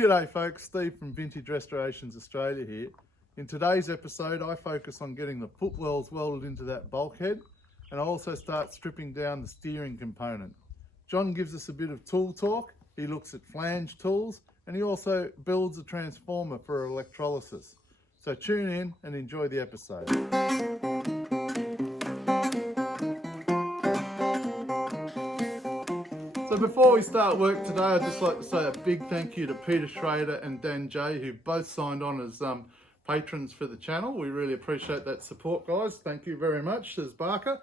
G'day folks, Steve from Vintage Restorations Australia here. In today's episode I focus on getting the footwells welded into that bulkhead, and I also start stripping down the steering component. John gives us a bit of tool talk, he looks at flange tools, and he also builds a transformer for electrolysis. So tune in and enjoy the episode. So before we start work today, I'd just like to say a big thank you to Peter Schrader and Dan J, who both signed on as patrons for the channel. We really appreciate that support, guys. Thank you very much, says Barker.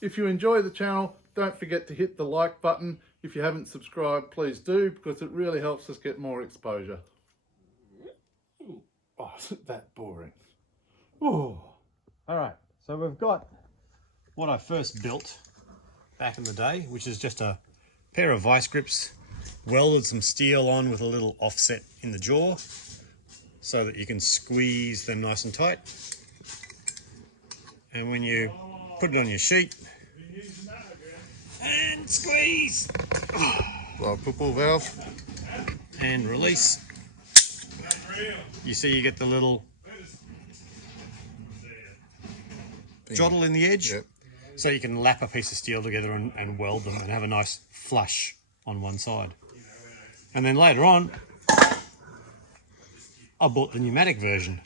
If you enjoy the channel, don't forget to hit the like button. If you haven't subscribed, please do, because it really helps us get more exposure. Oh, isn't that boring? Oh. All right, so we've got what I first built back in the day, which is just a pair of vice grips, welded some steel on with a little offset in the jaw so that you can squeeze them nice and tight. And when you put it on your sheet and squeeze, Well, football valve. and release, you see you get the little jottle in the edge. Yep. So you can lap a piece of steel together and weld them and have a nice flush on one side. And then later on, I bought the pneumatic version.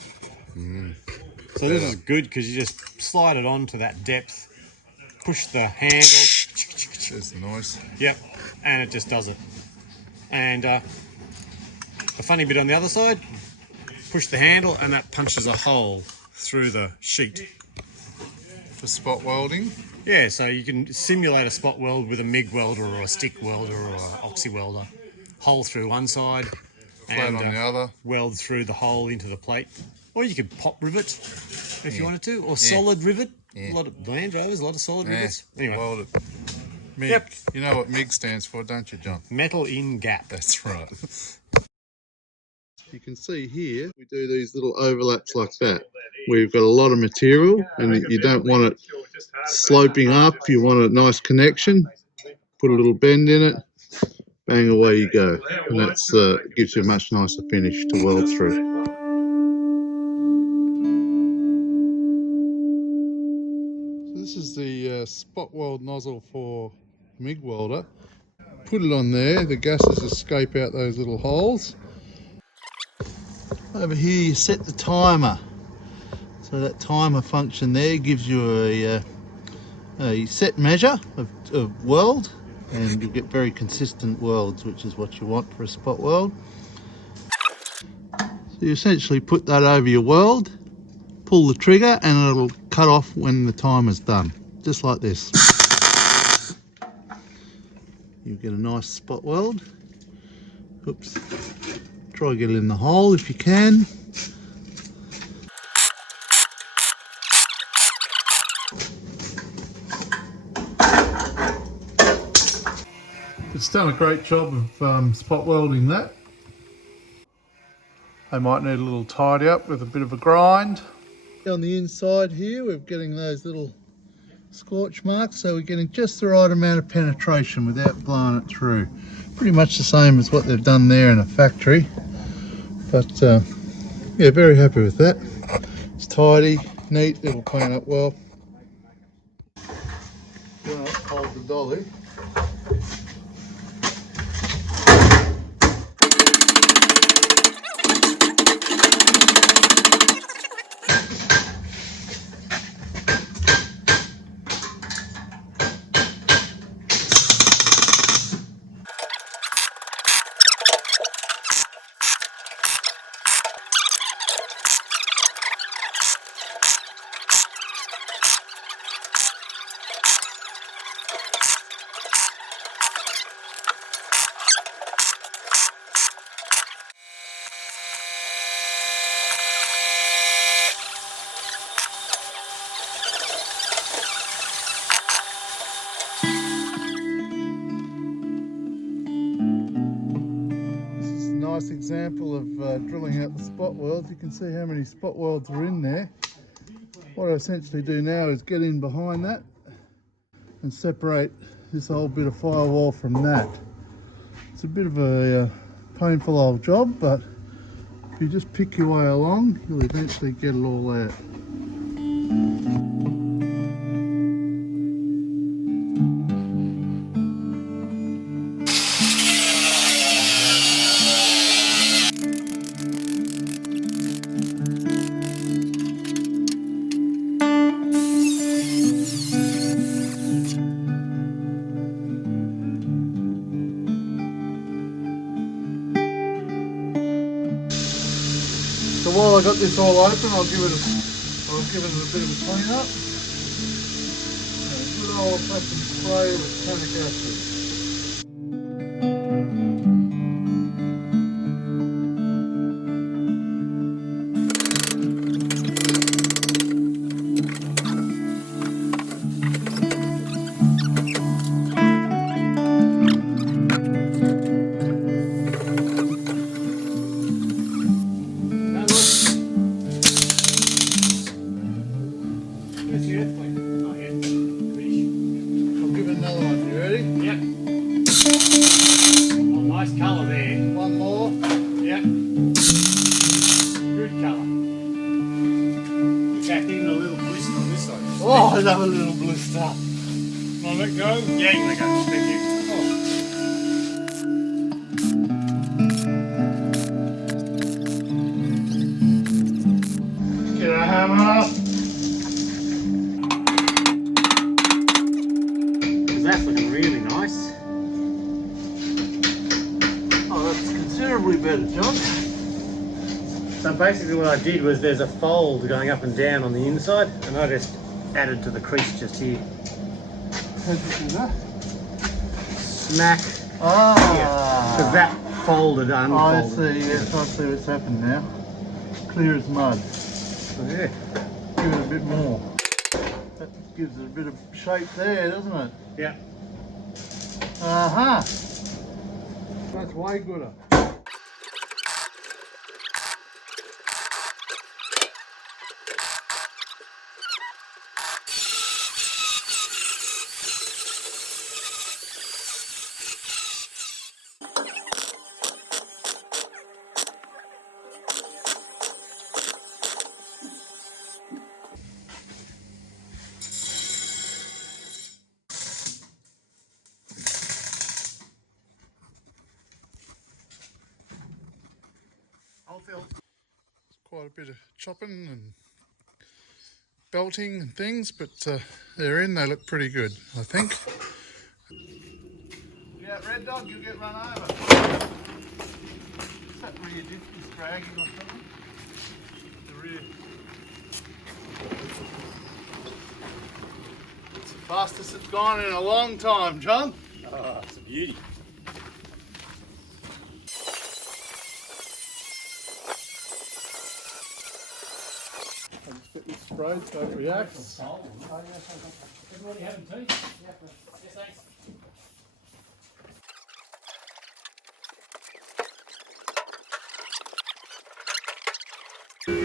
So this is good because you just slide it on to that depth, push the handle. There's the noise. Yep, and it just does it. And the funny bit on the other side, push the handle and that punches a hole through the sheet. For spot welding? Yeah, so you can simulate a spot weld with a MIG welder or a stick welder or an oxy welder. Hole through one side, Flat and on the other. weld through the hole into the plate. Or you could pop rivet if you wanted to, or solid rivet. A lot of Land Rovers, a lot of solid rivets. Anyway, Weld it. MIG. Yep. You know what MIG stands for, don't you, John? metal in gap. That's right. You can see here, we do these little overlaps like that. We've got a lot of material and you don't want it sloping up, you want a nice connection. Put a little bend in it, bang, away you go. And that's gives you a much nicer finish to weld through. So this is the spot weld nozzle for MIG welder. Put it on there, the gases escape out those little holes. Over here you set the timer. So that timer function there gives you a set measure of weld, and you'll get very consistent welds, which is what you want for a spot weld. So you essentially put that over your weld, pull the trigger, and it'll cut off when the timer's done, just like this. You get a nice spot weld. Oops. Try to get it in the hole if you can. It's done a great job of spot welding that. They might need a little tidy up with a bit of a grind. On the inside here we're getting those little scorch marks, so we're getting just the right amount of penetration without blowing it through. Pretty much the same as what they've done there in a factory. But yeah, very happy with that. It's tidy, neat, it'll clean up well. Hold the dolly. Nice example of drilling out the spot welds. You can see how many spot welds are in there. What I essentially do now is get in behind that and separate this whole bit of firewall from that. It's a bit of a painful old job, but if you just pick your way along, you'll eventually get it all out. So while I got this all open, I'll give it a bit of a clean up. And a good old fashioned spray with tannic acid. I'll give it another one. You ready? Yep. Oh, nice colour there. One more. Yep. Good colour. In fact, even a little blister on this side. Oh, I love a little blister. Can I let go? Yeah, you can let go. Thank you. Get a hammer. That's looking really nice. Oh, that's considerably better, John. So basically what I did was there's a fold going up and down on the inside, and I just added to the crease just here. How'd you do that? Smack. Ah. Because that folded I unfolded. see, yes, I see what's happened now. Clear as mud. So yeah. Give it a bit more. That gives it a bit of shape there, doesn't it? Yeah. Uh-huh. That's way gooder. Quite a bit of chopping and belting and things, but they're in. They look pretty good, I think. Yeah, Red Dog, you'll get run over. Is that rear diff just dragging or something? The rear. It's the fastest it's gone in a long time, John. Oh, it's a beauty. I'll just get this sprayed so it reacts. Everybody having tea? Yes, thanks.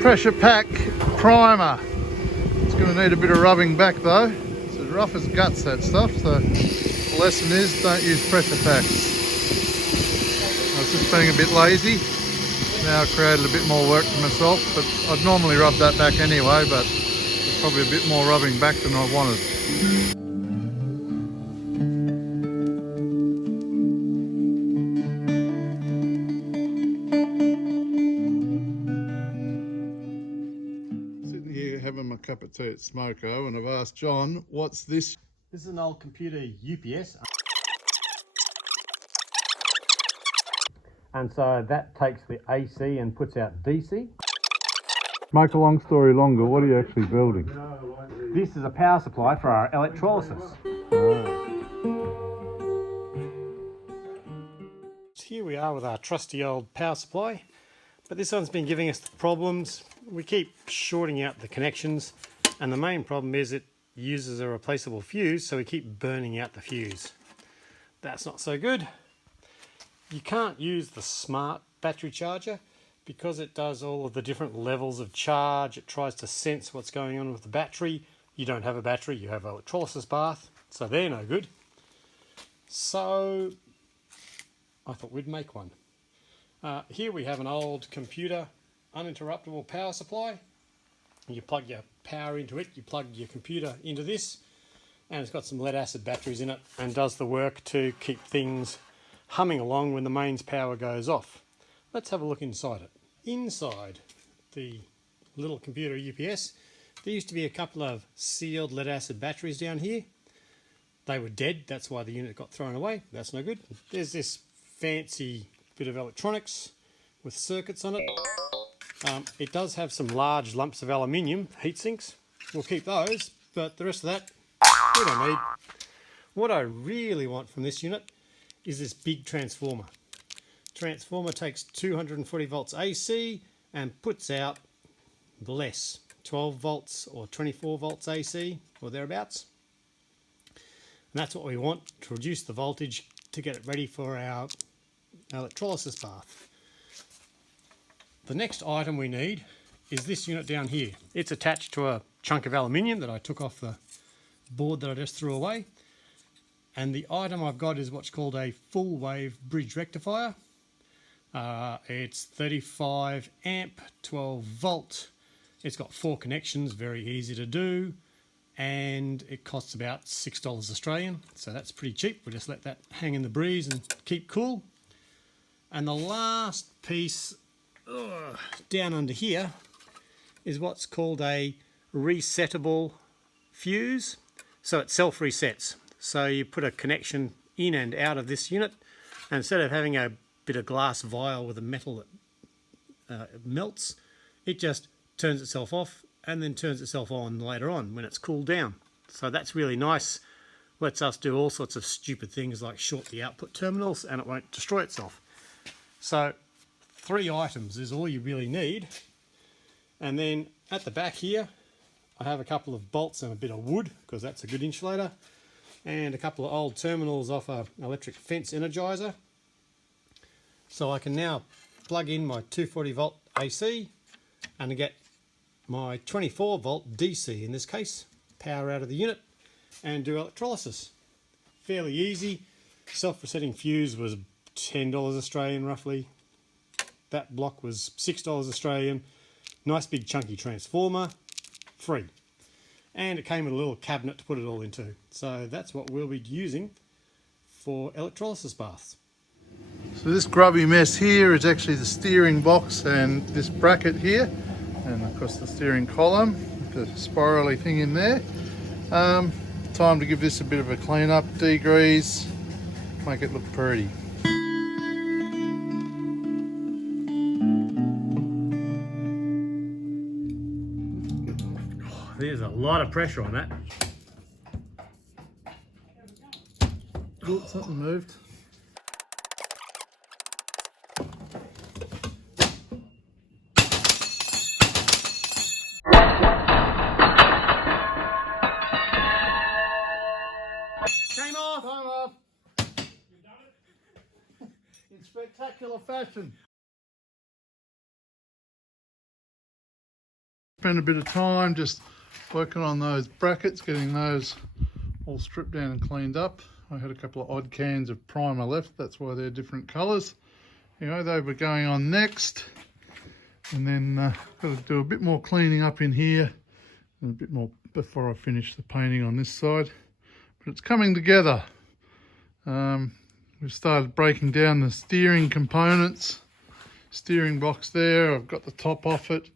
Pressure pack primer. It's going to need a bit of rubbing back though. It's as rough as guts, that stuff, so the lesson is don't use pressure packs. I was just being a bit lazy. Now I've created a bit more work for myself, but I'd normally rub that back anyway, but it's probably a bit more rubbing back than I wanted. Sitting here having my cup of tea at Smoko, and I've asked John, what's this? This is an old computer UPS. And so that takes the AC and puts out DC. Make a long story longer, what are you actually building? This is a power supply for our electrolysis. Here we are with our trusty old power supply, but this one's been giving us the problems. We keep shorting out the connections, and the main problem is it uses a replaceable fuse, so we keep burning out the fuse. That's not so good. You can't use the smart battery charger because it does all of the different levels of charge. It tries to sense what's going on with the battery. You don't have a battery, you have an electrolysis bath, so they're no good. So I thought we'd make one. Here we have an old computer uninterruptible power supply. You plug your power into it, you plug your computer into this, and it's got some lead acid batteries in it and does the work to keep things humming along when the mains power goes off. Let's have a look inside it. Inside the little computer UPS, there used to be a couple of sealed lead acid batteries down here. They were dead, that's why the unit got thrown away. That's no good. There's this fancy bit of electronics with circuits on it. It does have some large lumps of aluminium heat sinks. We'll keep those, but the rest of that we don't need. What I really want from this unit is this big transformer. Transformer takes 240 volts AC and puts out less, 12 volts or 24 volts AC or thereabouts. And that's what we want to reduce the voltage to get it ready for our electrolysis bath. The next item we need is this unit down here. It's attached to a chunk of aluminium that I took off the board that I just threw away. And the item I've got is what's called a full wave bridge rectifier. It's 35 amp, 12 volt. It's got 4 connections, very easy to do. And it costs about $6 Australian. So that's pretty cheap. We'll just let that hang in the breeze and keep cool. And the last piece down under here is what's called a resettable fuse. So it self-resets. So you put a connection in and out of this unit, and instead of having a bit of glass vial with a metal that melts, it just turns itself off and then turns itself on later on when it's cooled down. So that's really nice. Lets us do all sorts of stupid things like short the output terminals, and it won't destroy itself. So 3 items is all you really need. And then at the back here, I have a couple of bolts and a bit of wood, because that's a good insulator, and a couple of old terminals off an electric fence energizer. So I can now plug in my 240 volt AC and get my 24 volt DC, in this case, power out of the unit, and do electrolysis. Fairly easy. Self-resetting fuse was $10 Australian roughly. That block was $6 Australian. Nice big chunky transformer, free. And it came with a little cabinet to put it all into. So that's what we'll be using for electrolysis baths. So this grubby mess here is actually the steering box and this bracket here, and of course the steering column with the spirally thing in there. Time to give this a bit of a clean up, degrease, make it look pretty. There's a lot of pressure on that. Oh, something moved. Came off! Time off. You've done it? In spectacular fashion. Spend a bit of time just working on those brackets, getting those all stripped down and cleaned up. I had a couple of odd cans of primer left, that's why they're different colours. Anyway, they were going on next. And then got to do a bit more cleaning up in here and a bit more before I finish the painting on this side. But it's coming together. We've started breaking down the steering components. Steering box there, I've got the top off it.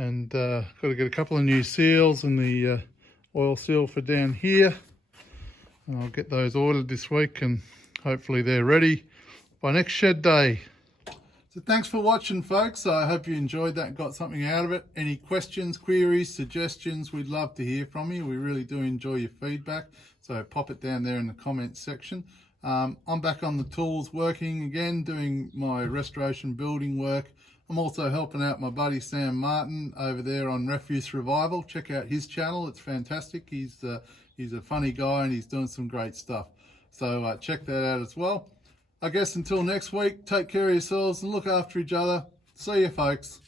And got to get a couple of new seals and the oil seal for down here. And I'll get those ordered this week and hopefully they're ready by next shed day. So thanks for watching, folks. I hope you enjoyed that and got something out of it. Any questions, queries, suggestions, we'd love to hear from you. We really do enjoy your feedback. So pop it down there in the comments section. I'm back on the tools working again, doing my restoration building work. I'm also helping out my buddy Sam Martin over there on Refuse Revival. Check out his channel, it's fantastic. He's a funny guy and he's doing some great stuff. So check that out as well. I guess until next week, take care of yourselves and look after each other. See you, folks.